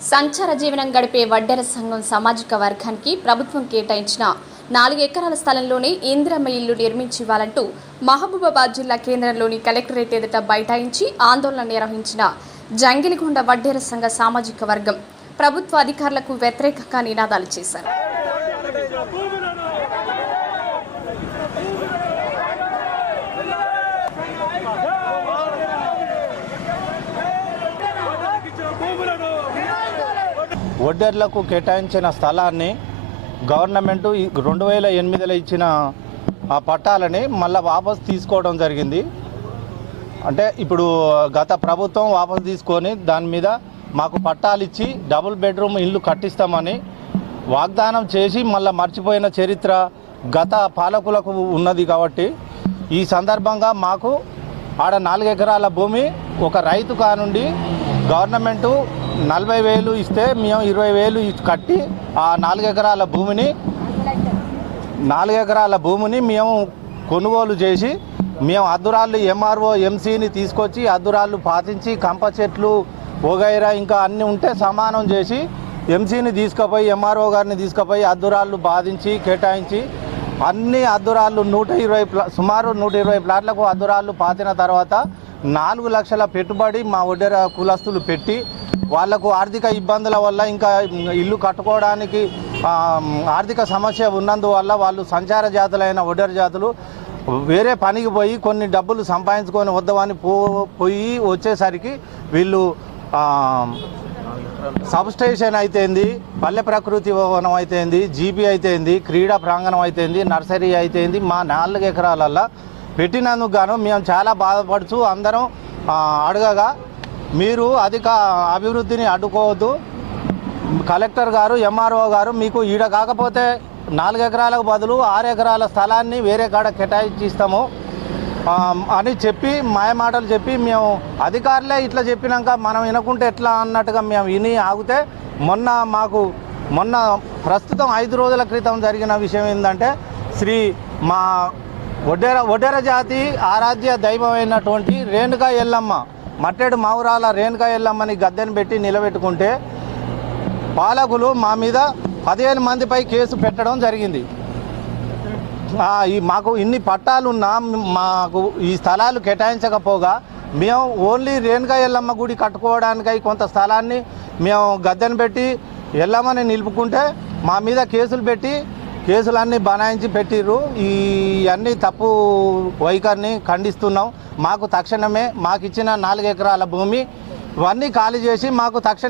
సంచార జీవనం గడిపే వడ్డెర సంఘం సామాజిక వర్గానికి ప్రభుత్వం కేటాయించిన 4 ఎకరాల స్థలంలోనే ఇందిరమ్మ ఇల్లు నిర్మించివ్వాలంటూ మహబూబాబాద్ జిల్లా కేంద్రంలోని కలెక్టరేట్ ఎదుట బైఠాయించి ఆందోళన నిర్వహించిన జంగిలిగొండ వడ్డెర సంఘ సామాజిక వర్గం ప్రభుత్వ అధికారులకు వ్యతిరేకంగా నినాదాలు చేశారు. వడ్డెర్లకు కేటాయించిన స్థలాన్ని గవర్నమెంట్ 2008లో ఇచ్చిన ఆ పట్టాలని మళ్ళీ వాపసు తీసుకోవడం జరిగింది. అంటే ఇప్పుడు గత ప్రభుత్వం వాపసు తీసుకొని దాని మీద మాకు పట్టాలు ఇచ్చి డబుల్ బెడ్రూమ్ ఇల్లు కట్టిస్తామని వాగ్దానం చేసి మళ్ళీ మర్చిపోయిన చరిత్ర గత పాలకులకు ఉన్నది. కాబట్టి ఈ సందర్భంగా మాకు ఆడ 4 ఎకరాల భూమి ఒక రైతు కానుండి గవర్నమెంటు 40,000 ఇస్తే మేము 20,000 కట్టి ఆ 4 ఎకరాల భూమిని మేము కొనుగోలు చేసి మేము అద్దురాళ్ళు ఎంఆర్ఓ ఎంసీని తీసుకొచ్చి అద్దురాళ్ళు పాతించి కంప చెట్లు వగైరా ఇంకా అన్నీ ఉంటే సమానం చేసి ఎంసీని తీసుకుపోయి ఎంఆర్ఓ గారిని తీసుకుపోయి అద్దురాళ్ళు బాధించి కేటాయించి అన్ని అద్దురాళ్ళు సుమారు 120 ప్లాట్లకు అద్దురాళ్ళు పాతిన తర్వాత 4 లక్షల పెట్టుబడి మా వడ్డెర కులస్తులు పెట్టి వాళ్లకు ఆర్థిక ఇబ్బందుల వల్ల ఇంకా ఇల్లు కట్టుకోవడానికి ఆర్థిక సమస్య ఉన్నందువల్ల వాళ్ళు సంచార జాతులైన వడ్డెర జాతులు వేరే పనికి పోయి కొన్ని డబ్బులు సంపాదించుకొని వద్దామని పోయి వచ్చేసరికి వీళ్ళు సబ్స్టేషన్ అయితేంది, పల్లె ప్రకృతి భవనం అయితేంది, జీబీ అయితేంది, క్రీడా ప్రాంగణం అయితేంది, నర్సరీ అయితేంది మా 4 ఎకరాలల్లో పెట్టినందుకు గాను మేము చాలా బాధపడుచు అందరం అడగగా మీరు అధిక అభివృద్ధిని అడ్డుకోవద్దు, కలెక్టర్ గారు ఎంఆర్ఓ గారు మీకు ఈడ కాకపోతే 4 ఎకరాలకు బదులు 6 ఎకరాల స్థలాన్ని వేరే కాడ కేటాయించిస్తాము అని చెప్పి మాయమాటలు చెప్పి మేము అధికారులే ఇట్లా చెప్పినాక మనం వినకుంటే ఎట్లా అన్నట్టుగా మేము విని ఆగితే మొన్న ప్రస్తుతం 5 రోజుల క్రితం జరిగిన విషయం ఏంటంటే మా వడ్డెర జాతి ఆరాధ్య దైవమైనటువంటి రేణుకా ఎల్లమ్మ మట్టెడు మావురాల రేణుకా ఎల్లమ్మని గద్దెను పెట్టి నిలబెట్టుకుంటే పాలకులు మా మీద 15 మందిపై కేసు పెట్టడం జరిగింది. మాకు ఇన్ని పట్టాలున్నా మాకు ఈ స్థలాలు కేటాయించకపోగా మేము ఓన్లీ రేణుకా ఎల్లమ్మ గుడి కట్టుకోవడానికై కొంత స్థలాన్ని మేము గద్దెను పెట్టి ఎల్లమ్మని నిలుపుకుంటే మా మీద కేసులు పెట్టి కేసులన్నీ బనాయించి పెట్టిర్రు. ఈ అన్ని తప్పు వైఖరిని ఖండిస్తున్నాం. మాకు తక్షణమే మాకు ఇచ్చిన 4 ఎకరాల భూమి ఇవన్నీ ఖాళీ చేసి మాకు తక్షణ